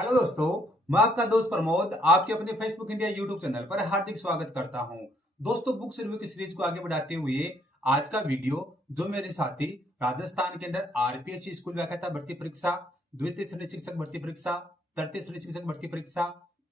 Hello दोस्तों, मैं आपका दोस्त प्रमोद आपके अपने फेसबुक इंडिया यूट्यूब चैनल पर हार्दिक स्वागत करता हूं। दोस्तों, बुक्स रिव्यू की सीरीज को आगे बढ़ाते हुए आज का वीडियो जो मेरे साथी राजस्थान के अंदर आरपीएससी स्कूल व्याख्याता भर्ती परीक्षा, द्वितीय श्रेणी शिक्षक भर्ती परीक्षा, तृतीय श्रेणी शिक्षक भर्ती परीक्षा,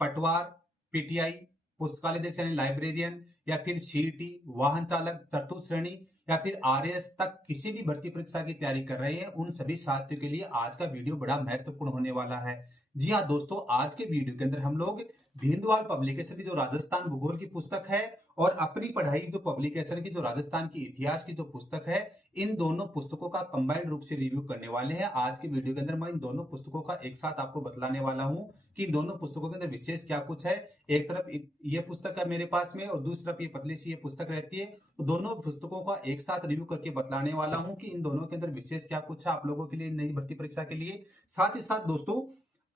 पटवार, पीटीआई, पुस्तकालय अध्यक्ष यानी लाइब्रेरियन या फिर सीईटी, वाहन चालक, चतुर्थ श्रेणी या फिर आरएएस तक किसी भी भर्ती परीक्षा की तैयारी कर रहे हैं उन सभी साथियों के लिए आज का वीडियो बड़ा महत्वपूर्ण होने वाला है। जी हाँ दोस्तों, आज के वीडियो के अंदर हम लोग दीनदयाल पब्लिकेशन की जो राजस्थान भूगोल की पुस्तक है और अपनी पढ़ाई जो पब्लिकेशन की जो राजस्थान की इतिहास की जो पुस्तक है, इन दोनों पुस्तकों का कंबाइंड रूप से रिव्यू करने वाले हैं। आज के वीडियो के अंदर मैं इन दोनों पुस्तकों का एक साथ आपको बतलाने वाला हूं कि इन दोनों पुस्तकों के अंदर विशेष क्या कुछ है। एक तरफ ये पुस्तक है मेरे पास में और दूसरी तरफ ये पतली सी ये पुस्तक रहती है, तो दोनों पुस्तकों का एक साथ रिव्यू करके बतलाने वाला हूं कि इन दोनों के अंदर विशेष क्या कुछ है आप लोगों के लिए नई भर्ती परीक्षा के लिए। साथ ही साथ दोस्तों,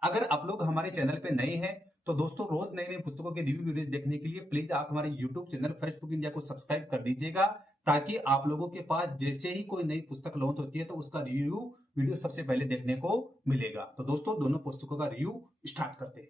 अगर आप लोग हमारे चैनल पे नए हैं तो दोस्तों रोज नई नई पुस्तकों के रिव्यू वीडियोस देखने के लिए प्लीज आप हमारे यूट्यूब चैनल फेसबुक इंडिया को सब्सक्राइब कर दीजिएगा, ताकि आप लोगों के पास जैसे ही कोई नई पुस्तक लॉन्च होती है तो उसका रिव्यू वीडियो सबसे पहले देखने को मिलेगा। तो दोस्तों, दोनों पुस्तकों का रिव्यू स्टार्ट करते हैं।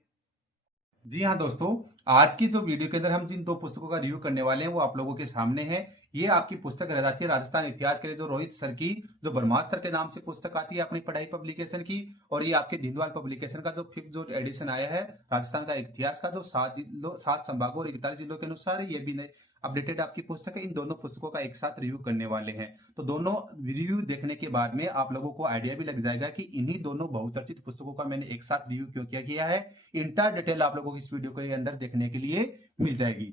जी हाँ दोस्तों, आज की जो वीडियो के अंदर हम जिन दो पुस्तकों का रिव्यू करने वाले हैं वो आप लोगों के सामने है। ये आपकी पुस्तक रह जाती है राजस्थान इतिहास के लिए, जो रोहित सर की जो ब्रह्मास्त्र के नाम से पुस्तक आती है अपनी पढ़ाई पब्लिकेशन की, और ये आपके दीनदयाल पब्लिकेशन का जो 5th जो एडिशन आया है राजस्थान का इतिहास का, जो 7 संभागों और 41 जिलों के अनुसार है, ये भी अपडेटेड आपकी पुस्तक है। इन दोनों पुस्तकों का एक साथ रिव्यू करने वाले हैं, तो दोनों रिव्यू देखने के बाद में आप लोगों को आइडिया भी लग जाएगा कि इन्हीं दोनों बहुचर्चित पुस्तकों का मैंने एक साथ रिव्यू क्यों किया गया है। इंटर डिटेल आप लोगों को इस वीडियो के अंदर देखने के लिए मिल जाएगी।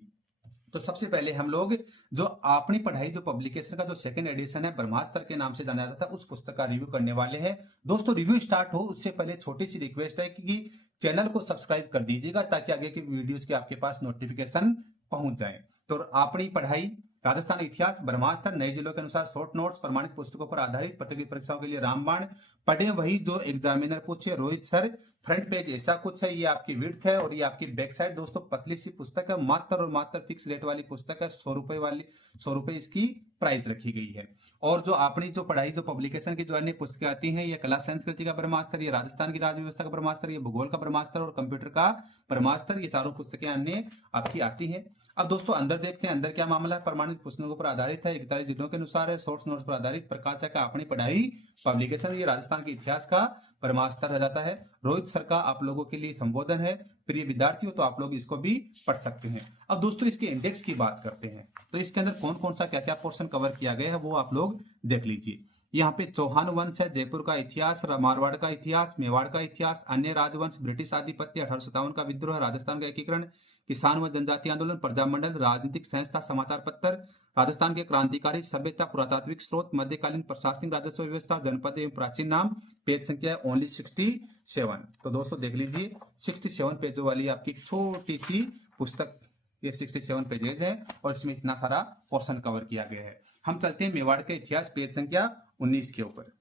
तो सबसे पहले हम लोग जो अपनी पढ़ाई जो पब्लिकेशन का जो सेकंड एडिशन है ब्रह्मास्त्र के नाम से जाना जाता है उस पुस्तक का रिव्यू करने वाले हैं। दोस्तों, रिव्यू स्टार्ट हो उससे पहले छोटी सी रिक्वेस्ट है कि चैनल को सब्सक्राइब कर दीजिएगा, ताकि आगे की वीडियोस के आपके पास नोटिफिकेशन पहुंच जाए। तो अपनी पढ़ाई राजस्थान इतिहास ब्रह्मास्त्र नए जिलों के अनुसार शॉर्ट नोट्स प्रमाणित पुस्तकों पर आधारित प्रतियोगी परीक्षाओं के लिए रामबाण, पढ़े वही जो एग्जामिनर पूछे रोहित सर। फ्रंट पेज ऐसा कुछ है, ये आपकी विड्थ है और ये आपकी बैक साइड। दोस्तों, पतली सी पुस्तक है, मात्र और मात्र फिक्स रेट वाली पुस्तक है, 100 रुपए वाली, 100 रुपए इसकी प्राइस रखी गई है। और जो अपनी जो पढ़ाई जो पब्लिकेशन की जो अन्य पुस्तकें आती हैं, ये कला संस्कृति का ब्रह्मास्त्र, ये राजस्थान की राज्य व्यवस्था का ब्रह्मास्त्र, ये भूगोल का ब्रह्मास्त्र और कंप्यूटर का ब्रह्मास्त्र, ये चारों पुस्तकें अन्य आपकी आती हैं। अब दोस्तों अंदर देखते हैं, अंदर क्या मामला है। प्रमाणित पुस्तकों पर आधारित है, 41 जिलों के अनुसार है, शॉर्ट नोट्स पर आधारित, प्रकाशक का अपनी पढ़ाई पब्लिकेशन, ये राजस्थान के इतिहास का ब्रह्मास्त्र रह जाता है। रोहित सर का आप लोगों के लिए संबोधन है। प्रिय विद्यार्थियों, तो आप लोग इसको भी पढ़ सकते हैं। अब दोस्तों, इसके इंडेक्स की बात करते हैं, तो इसके अंदर कौन कौन सा क्या क्या पोर्शन कवर किया गया है वो आप लोग देख लीजिए। यहाँ पे चौहान वंश है, जयपुर का इतिहास, मारवाड़ का इतिहास, मेवाड़ का इतिहास, अन्य राजवंश, ब्रिटिश आधिपत्य, 1857 का विद्रोह, राजस्थान का एकीकरण, किसान व जनजाति आंदोलन, प्रजामंडल, राजनीतिक संस्था, समाचार पत्र, राजस्थान के क्रांतिकारी, सभ्यता, पुरातात्विक स्रोत, मध्यकालीन प्रशासनिक राजस्व व्यवस्था, जनपद एवं प्राचीन नाम, पेज संख्या ओनली 67। तो दोस्तों देख लीजिए, 67 पेजों वाली आपकी छोटी सी पुस्तक, ये 67 पेजेज है और इसमें इतना सारा पोर्शन कवर किया गया है। हम चलते हैं मेवाड़ के इतिहास, पेज संख्या 19 के ऊपर।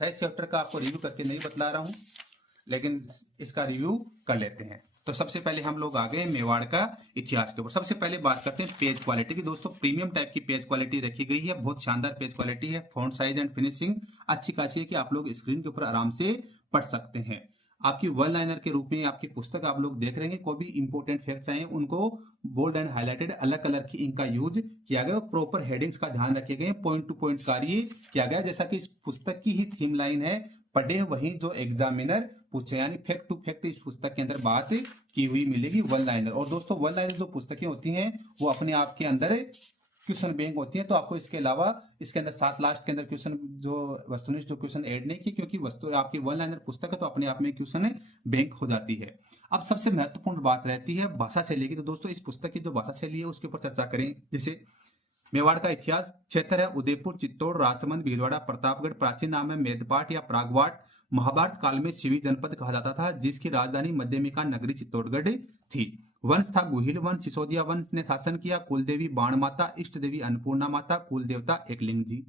इस चैप्टर का आपको रिव्यू करके नहीं बतला रहा हूं, लेकिन इसका रिव्यू कर लेते हैं। तो सबसे पहले हम लोग आ गए मेवाड़ का इतिहास के ऊपर। सबसे पहले बात करते हैं पेज क्वालिटी की। दोस्तों, प्रीमियम टाइप की पेज क्वालिटी रखी गई है, बहुत शानदार पेज क्वालिटी है। फॉन्ट साइज एंड फिनिशिंग अच्छी खासी है कि आप लोग स्क्रीन के ऊपर आराम से पढ़ सकते हैं। आपकी वन लाइनर के रूप में आपकी पुस्तक आप लोग देख रहे हैं, कोई भी इंपोर्टेंट फैक्ट चाहिए उनको बोल्ड एंड हाईलाइटेड अलग कलर की इंक का यूज किया गया, प्रॉपर हेडिंग्स का ध्यान रखे गए, पॉइंट टू पॉइंट कार्य किया गया, जैसा कि इस पुस्तक की ही थीम लाइन है, पढ़े वही जो एग्जामिनर पूछे, यानी फैक्ट टू फैक्ट इस पुस्तक के अंदर बात की हुई मिलेगी वन लाइनर। और दोस्तों, वन लाइनर जो पुस्तकें होती हैं वो अपने आप के अंदर क्वेश्चन बैंक होती है, तो आपको इसके अलावा इसके अंदर साथ लास्ट के अंदर क्वेश्चन जो वस्तुनिष्ठ जो क्वेश्चन ऐड नहीं की, क्योंकि वस्तु आपकी वन लाइनर पुस्तक है तो अपने आप में क्वेश्चन बैंक हो जाती है। अब सबसे महत्वपूर्ण बात रहती है भाषा शैली की। तो दोस्तों, इस पुस्तक की जो भाषा शैली है उसके ऊपर चर्चा करें। जैसे मेवाड़ का इतिहास क्षेत्र है उदयपुर, चित्तौड़, राजसमंद, भीलवाड़ा, प्रतापगढ़, प्राचीन नाम है मेदपाट या प्रागवाट। महाभारत काल में शिवी जनपद कहा जाता था, जिसकी राजधानी मध्यमिका नगरी चित्तौड़गढ़ थी। वंश था गुहिल वंश, सिसोदिया वंश ने शासन किया। कुलदेवी बाण माता, इष्ट देवी अन्नपूर्णा माता, कुल देवता एकलिंग जी।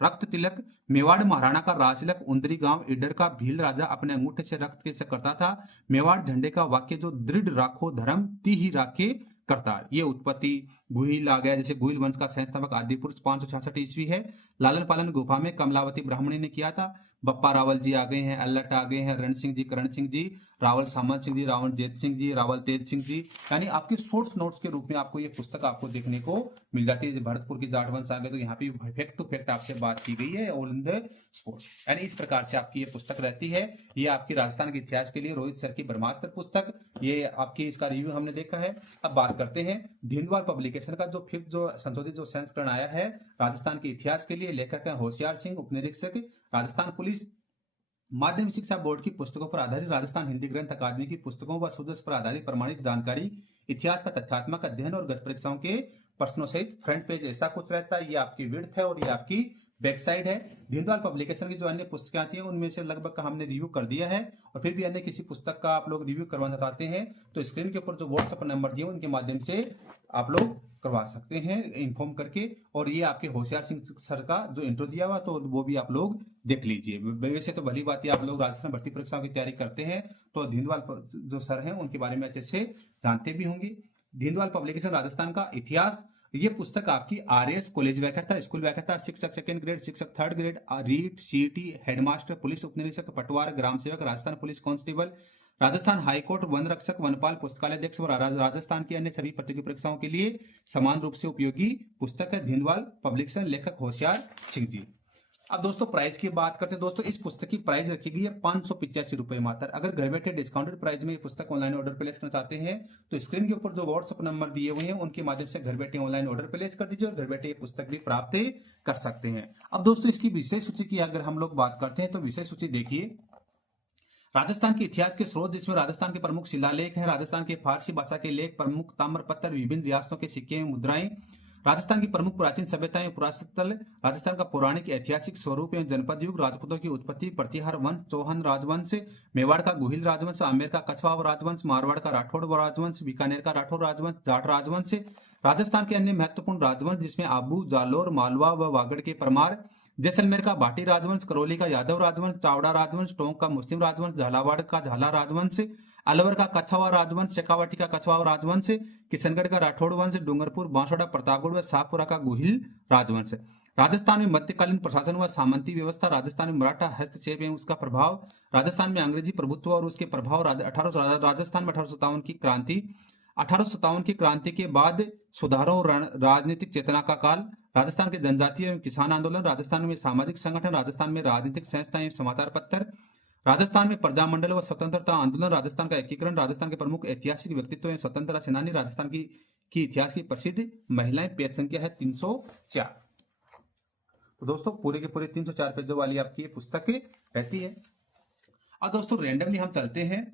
रक्त तिलक, मेवाड़ महाराणा का राजतिलक, उंदरी गांव ईडर का भील राजा अपने अंगूठे से रक्त के करता था। मेवाड़ झंडे का वाक्य जो दृढ़ राखो धर्म ती ही राखे करतार, ये उत्पत्ति गुहिल आ गया। जैसे गुहिल वंश का संस्थापक आदि पुरुष 566 ईस्वी है। लालन पालन गुफा में कमलावती ब्राह्मणी ने किया था। बप्पा रावल जी आ गए हैं, अल्लट आ गए हैं, रण सिंह जी, करण सिंह जी, रावल सामंत सिंह जी, रावल जेत सिंह जी, रावल तेज सिंह जी, यानी आपके शॉर्ट्स नोट्स के रूप में आपको ये पुस्तक आपको देखने को मिल जाती है। भरतपुर की जाट वंश आ गए तो यहाँ पे फैक्ट टू फैक्ट आपसे बात की गई है ऑल इन द स्पोर्ट्स, यानी इस प्रकार से आपकी ये पुस्तक रहती है। ये आपकी राजस्थान के इतिहास के लिए रोहित सर की ब्रह्मास्त्र पुस्तक, ये आपकी इसका रिव्यू हमने देखा है। अब बात करते हैं धिंदवाल पब्लिकेशन का जो 5th जो संशोधित जो संस्करण आया है राजस्थान के इतिहास के लिए। लेखक है होशियार सिंह, उपनिरीक्षक राजस्थान पुलिस। माध्यमिक शिक्षा बोर्ड की पुस्तकों पर आधारित राजस्थान हिंदी ग्रंथ अकादमी की पुस्तकों व सुजस पर आधारित प्रमाणित जानकारी, इतिहास का तथ्यात्मक अध्ययन और गत परीक्षाओं के प्रश्नों सहित फ्रंट पेज ऐसा कुछ रहता है। ये आपकी विड्थ है और ये आपकी बैक साइड है। धिंदवाल पब्लिकेशन की जो अन्य पुस्तकें आती हैं उनमें से लगभग हमने रिव्यू कर दिया है, और फिर भी अन्य किसी पुस्तक का आप लोग रिव्यू करवाना चाहते हैं तो स्क्रीन के ऊपर जो व्हाट्सएप नंबर दिए उनके माध्यम से आप लोग करवा सकते हैं इन्फॉर्म करके। और ये आपके होशियार सिंह सर का जो इंट्रो दिया हुआ तो वो भी आप लोग देख लीजिए। वैसे तो भली बात है आप लोग राजस्थान भर्ती परीक्षाओं की तैयारी करते हैं तो धिंदवाल जो सर हैं उनके बारे में अच्छे से जानते भी होंगे। धिंदवाल पब्लिकेशन राजस्थान का इतिहास, ये पुस्तक आपकी आरएस कॉलेज व्याख्याता, स्कूल व्याख्याता, शिक्षक 2nd ग्रेड, शिक्षक 3rd ग्रेड, रीट, सीटी, हेडमास्टर, पुलिस उपनिरीक्षक, पटवार, ग्राम सेवक, Rajasthan police constable, Rajasthan high court, one रक्षक, वनपाल, पुस्तकालय अध्यक्ष और राजस्थान की अन्य सभी प्रतियोगी परीक्षाओं के लिए समान रूप से उपयोगी पुस्तक है। धिंदवाल पब्लिकेशन, लेखक होशियार सिंह जी। अब दोस्तों प्राइस की बात करते हैं। दोस्तों इस पुस्तक की प्राइस रखी गई है 585 रुपए मात्र। अगर घर बैठे डिस्काउंटेड प्राइस में ये पुस्तक ऑनलाइन ऑर्डर प्लेस करना चाहते हैं तो स्क्रीन के ऊपर जो व्हाट्सएप नंबर दिए हुए हैं उनके माध्यम से घर बैठे ऑनलाइन ऑर्डर प्लेस कर दीजिए और घर बैठे ये पुस्तक भी प्राप्त कर सकते हैं। अब दोस्तों इसकी विषय सूची की अगर हम लोग बात करते हैं तो विषय सूची देखिए, राजस्थान के इतिहास के स्रोत जिसमें राजस्थान के प्रमुख शिलालेख हैं, राजस्थान के फारसी भाषा के लेख, प्रमुख ताम्रपत्र, विभिन्न रियासतों के सिक्के एवं मुद्राएं, राजस्थान की प्रमुख प्राचीन सभ्यताएं, पुरातन स्थल, राजस्थान का पौराणिक ऐतिहासिक स्वरूप एवं जनपद युग, राजपूतों की उत्पत्ति, प्रतिहार वंश, चौहान राजवंश, मेवाड़ का गुहिल राजवंश, आमेर का कछवाव राजवंश, मारवाड़ का राठौड़ राजवंश, बीकानेर का राठौर राजवंश, जाट राजवंश, राजस्थान के अन्य महत्वपूर्ण राजवंश जिसमें आबू, जालोर, मालवा व वागड़ के परमार, जैसलमेर का भाटी राजवंश, करौली का यादव राजवंश, चावड़ा राजवंश, टोंक का मुस्लिम राजवंश, झालावाड़ का झाला राजवंश, अलवर का कछवावा राजवंश, शेखावाटी का कछवावा राजवंश, किशनगढ़ का राठौड़ वंश, डूंगरपुर, बांसवाड़ा, प्रतापगढ़ व शाहपुरा का गुहिल राजवंश। राजस्थान में मध्यकालीन प्रशासन व सामंती व्यवस्था, राजस्थान में मराठा हस्तक्षेप एवं उसका प्रभाव, राजस्थान में अंग्रेजी प्रभुत्व और उसके प्रभाव, राजस्थान में 1857 की क्रांति, 1857 की क्रांति के बाद सुधारों और राजनीतिक चेतना का काल, राजस्थान के जनजातीय एवं किसान आंदोलन, राजस्थान में सामाजिक संगठन, राजस्थान में राजनीतिक संस्थाएं एवं समाचार पत्र, राजस्थान में प्रजामंडल व स्वतंत्रता आंदोलन, राजस्थान का एकीकरण, राजस्थान के प्रमुख ऐतिहासिक व्यक्तित्व एवं स्वतंत्रता सेनानी, राजस्थान की इतिहास की प्रसिद्ध महिलाएं। पेज संख्या है 304। तो दोस्तों पूरे के पूरे 304 पेजों वाली आपकी ये पुस्तक रहती है। अब दोस्तों रेंडमली हम चलते हैं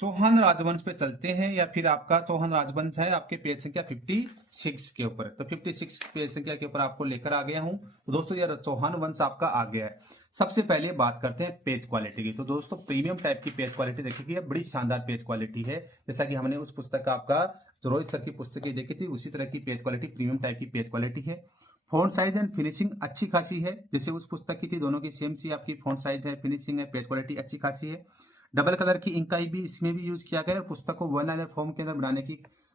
चौहान राजवंश पे चलते हैं, या फिर आपका चौहान राजवंश है आपके पेज संख्या 56 के ऊपर। तो 56 पेज संख्या के ऊपर आपको लेकर आ गया हूं। तो दोस्तों यार चौहान वंश आपका आ गया है। सबसे पहले बात करते हैं पेज क्वालिटी की। तो दोस्तों प्रीमियम टाइप की पेज क्वालिटी देखी गई है, बड़ी शानदार पेज क्वालिटी है। जैसा कि हमने उस पुस्तक का आपका जो रोहित सर की पुस्तकें देखी थी उसी तरह की पेज क्वालिटी, प्रीमियम टाइप की पेज क्वालिटी है। फॉन्ट साइज एंड फिनिशिंग अच्छी खासी है, जैसे उस पुस्तक की थी, दोनों की सेम सी आपकी फॉन्ट साइज है, फिनिशिंग है, पेज क्वालिटी अच्छी खासी है। डबल कलर की इंकाई भी इसमें भी यूज किया गया है। पुस्तक को वन लाइनर फॉर्म के अंदर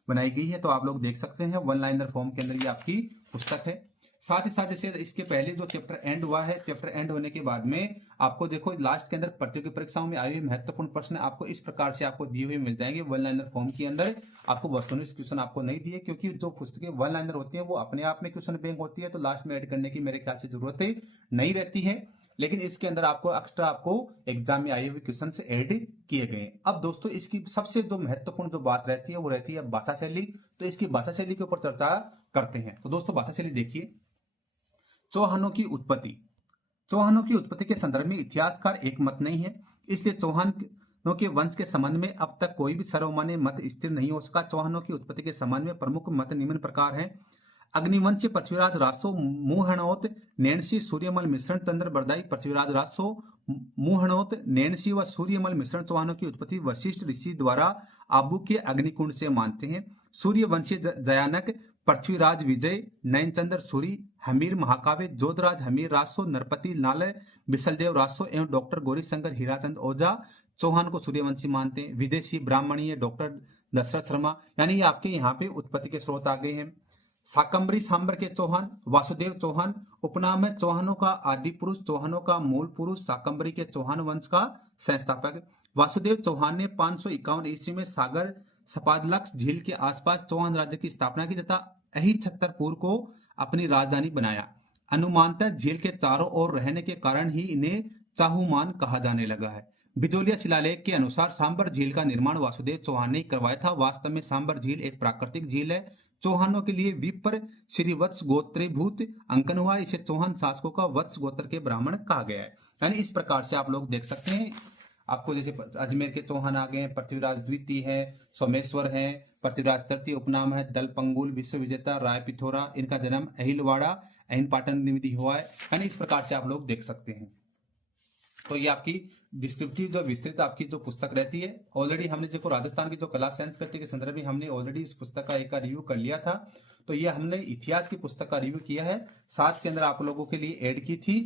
बनाई गई है, तो आप लोग देख सकते हैं वन लाइनर फॉर्म के अंदर ये आपकी पुस्तक है। साथ ही साथ जैसे इसके पहले जो चैप्टर एंड हुआ है, चैप्टर एंड होने के बाद में आपको देखो लास्ट के अंदर प्रतियोगी परीक्षाओं में आए हुए महत्वपूर्ण प्रश्न आपको इस प्रकार से आपको दिए हुए मिल जाएंगे वन लाइनर फॉर्म के अंदर। आपको वस्तुनिष्ठ क्वेश्चन आपको नहीं दिए, क्योंकि जो पुस्तकें वन लाइनर होती है वो अपने आप में क्वेश्चन बैंक होती है, तो लास्ट में ऐड करने की मेरे ख्याल से जरूरत नहीं रहती है। लेकिन इसके अंदर आपको एक्स्ट्रा आपको एग्जाम में आए हुए क्वेश्चन से ऐड किए गए। अब दोस्तों इसकी सबसे जो महत्वपूर्ण जो बात रहती है वो रहती है भाषा शैली। तो इसकी भाषा शैली के ऊपर चर्चा करते हैं। तो दोस्तों भाषा शैली देखिए, चौहानों की उत्पत्ति। चौहानों की उत्पत्ति के संदर्भ में इतिहासकार एक मत नहीं है, इसलिए चौहानों के वंश के संबंध में अब तक कोई भी सर्वमान्य मत स्थिर नहीं हो सका। चौहानों की उत्पत्ति के संबंध में प्रमुख मत निम्न प्रकार है। अग्निवंशी पृथ्वीराज रासो मुहणोत नैणसी सूर्यमल मिश्रण चंद्र बरदाई। पृथ्वीराज रासो मुहणोत नैणसी व सूर्यमल मिश्रण चौहानों की उत्पत्ति वशिष्ठ ऋषि द्वारा आबू के अग्निकुंड से मानते हैं। सूर्यवंशी जयानक, पृथ्वीराज विजय, नयनचंद्र सूरी, हमीर महाकाव्य, जोधराज हमीर रासो, नरपति नाल, बिसलदेव रासो एवं डॉक्टर गौरीशंकर हीराचंद ओझा चौहान को सूर्यवंशी मानते हैं। विदेशी ब्राह्मणीय डॉक्टर दशरथ शर्मा, यानी ये आपके यहाँ पे उत्पत्ति के स्रोत आ गए हैं। शाकंभरी सांबर के चौहान, वासुदेव चौहान। उपनाम है चौहानों का आदि पुरुष, चौहानों का मूल पुरुष, शाकंभरी के चौहान वंश का संस्थापक। वासुदेव चौहान ने 551 ईस्वी में सागर सपादलक्स झील के आसपास चौहान राज्य की स्थापना की तथा यही छतरपुर को अपनी राजधानी बनाया। अनुमानतः झील के चारों ओर रहने के कारण ही इन्हें चाहुमान कहा जाने लगा है। बिजोलिया शिलालेख के अनुसार सांबर झील का निर्माण वासुदेव चौहान ने करवाया था। वास्तव में सांबर झील एक प्राकृतिक झील है। चौहानों के लिए विप्र श्री वत्स गोत्रीभूत अंकन हुआ। इसे चौहान शासकों का वत्स गोत्र के ब्राह्मण कहा गया है। यानी इस प्रकार से आप लोग देख सकते हैं। आपको जैसे अजमेर के चौहान आ गए, पृथ्वीराज द्वितीय है, सोमेश्वर है, पृथ्वीराज तृतीय उपनाम है, दल पंगुल, विश्व विजेता, राय पिथौरा। इनका जन्म अहिलवाड़ा अहिन पाटन निधि हुआ है। यानी इस प्रकार से आप लोग देख सकते हैं। तो ये आपकी डिस्क्रिप्टिव जो विस्तृत आपकी जो पुस्तक रहती है, ऑलरेडी हमने देखो राजस्थान की जो कला संस्कृति के संदर्भ में हमने ऑलरेडी इस पुस्तक का एक रिव्यू कर लिया था। तो ये हमने इतिहास की पुस्तक का रिव्यू किया है। साथ के अंदर आप लोगों के लिए ऐड की थी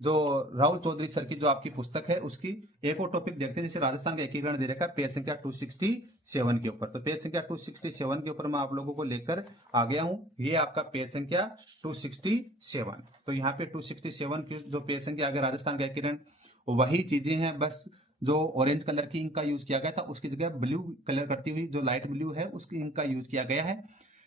जो राहुल चौधरी सर की जो आपकी पुस्तक है उसकी एक और टॉपिक देखते हैं। जैसे राजस्थान का एकीकरण दे रखा है पेज संख्या 267 के ऊपर। तो पेज संख्या 267 के ऊपर मैं आप लोगों को लेकर आ गया हूं। ये आपका पेज संख्या 267। तो यहाँ पे 267 की जो पेज संख्या आगे राजस्थान का एकीकरण वही चीजें हैं, बस जो ऑरेंज कलर की इंक का यूज किया गया था उसकी जगह ब्लू कलर करती हुई जो लाइट ब्लू है उसकी इंक का यूज किया गया है।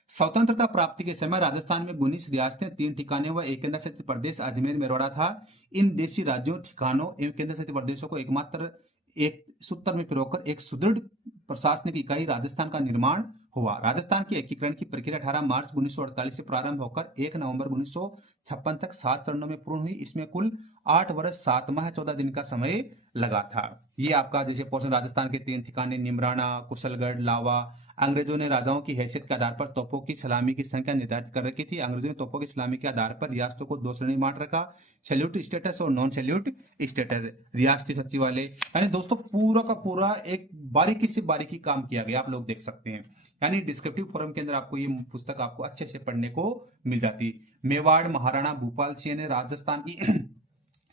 स्वतंत्रता प्राप्ति के समय राजस्थान में 19 रियासतें, 3 ठिकाने व एक केंद्र शासित प्रदेश अजमेर मेरवाड़ा था। इन देशी राज्यों, ठिकानों एवं केंद्र शासित प्रदेशों को एकमात्र एक सूत्र में पिरोकर एक सुदृढ़ प्रशासनिक इकाई राजस्थान का निर्माण हुआ। राजस्थान के एकीकरण की प्रक्रिया 18 मार्च 1948 से प्रारंभ होकर 1 नवंबर 1956 तक 7 चरणों में पूर्ण हुई। इसमें कुल 8 वर्ष 7 माह 14 दिन का समय लगा था। ये आपका जैसे पोर्शन राजस्थान के 3 ठिकाने निमराना, कुशलगढ़, लावा। अंग्रेजों ने राजाओं की हैसियत के आधार पर तोपों की सलामी की संख्या निर्धारित कर रखी थी। अंग्रेजों ने तोपों की सलामी के आधार पर रियासतों को 2 श्रेणी में बांट रखा, सैल्यूट स्टेटस और नॉन सैल्यूट स्टेटस, रियासती सचिवालय। यानी दोस्तों पूरा का पूरा एक बारीकी से बारीकी काम किया गया, आप लोग देख सकते हैं। यानी डिस्क्रिप्टिव फॉरम के अंदर आपको ये पुस्तक आपको अच्छे से पढ़ने को मिल जाती। मेवाड़ महाराणा भूपाल सिंह ने राजस्थान की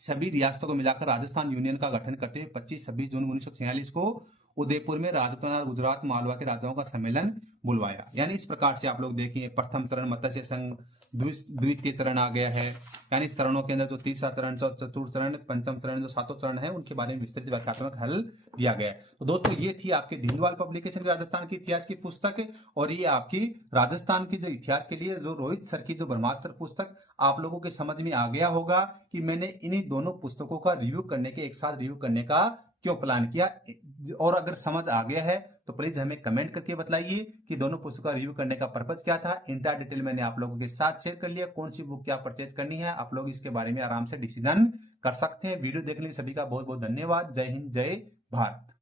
सभी रियासतों को मिलाकर राजस्थान यूनियन का गठन करते हुए 25-26 जून 1946 को उदयपुर में राजस्थान और गुजरात मालवा के राजाओं का सम्मेलन बुलवाया। यानी इस प्रकार से आप लोग देखिए प्रथम चरण मत्स्य संघ, द्वितीय चरण आ गया है। यानी इस चरणों के अंदर जो तीसरा चरण, चतुर्थ चरण, पंचम चरण, जो 7वां चरण है उनके बारे में विस्तृत व्याख्यात्मक हल दिया गया है। तो दोस्तों ये थी आपके दीनदयाल पब्लिकेशन की राजस्थान की इतिहास की पुस्तक। और ये आपकी राजस्थान की जो इतिहास के लिए जो रोहित सर की जो ब्रह्मास्त्र पुस्तक आप लोगों के समझ में आ गया होगा कि मैंने इन्हीं दोनों पुस्तकों का रिव्यू करने के एक साथ रिव्यू करने का क्यों प्लान किया। और अगर समझ आ गया है तो प्लीज हमें कमेंट करके बताइए कि दोनों पुस्तकों का रिव्यू करने का पर्पज क्या था। इंटायर डिटेल मैंने आप लोगों के साथ शेयर कर लिया। कौन सी बुक क्या परचेज करनी है आप लोग इसके बारे में आराम से डिसीजन कर सकते हैं। वीडियो देखने के लिए सभी का बहुत बहुत धन्यवाद। जय हिंद, जय भारत।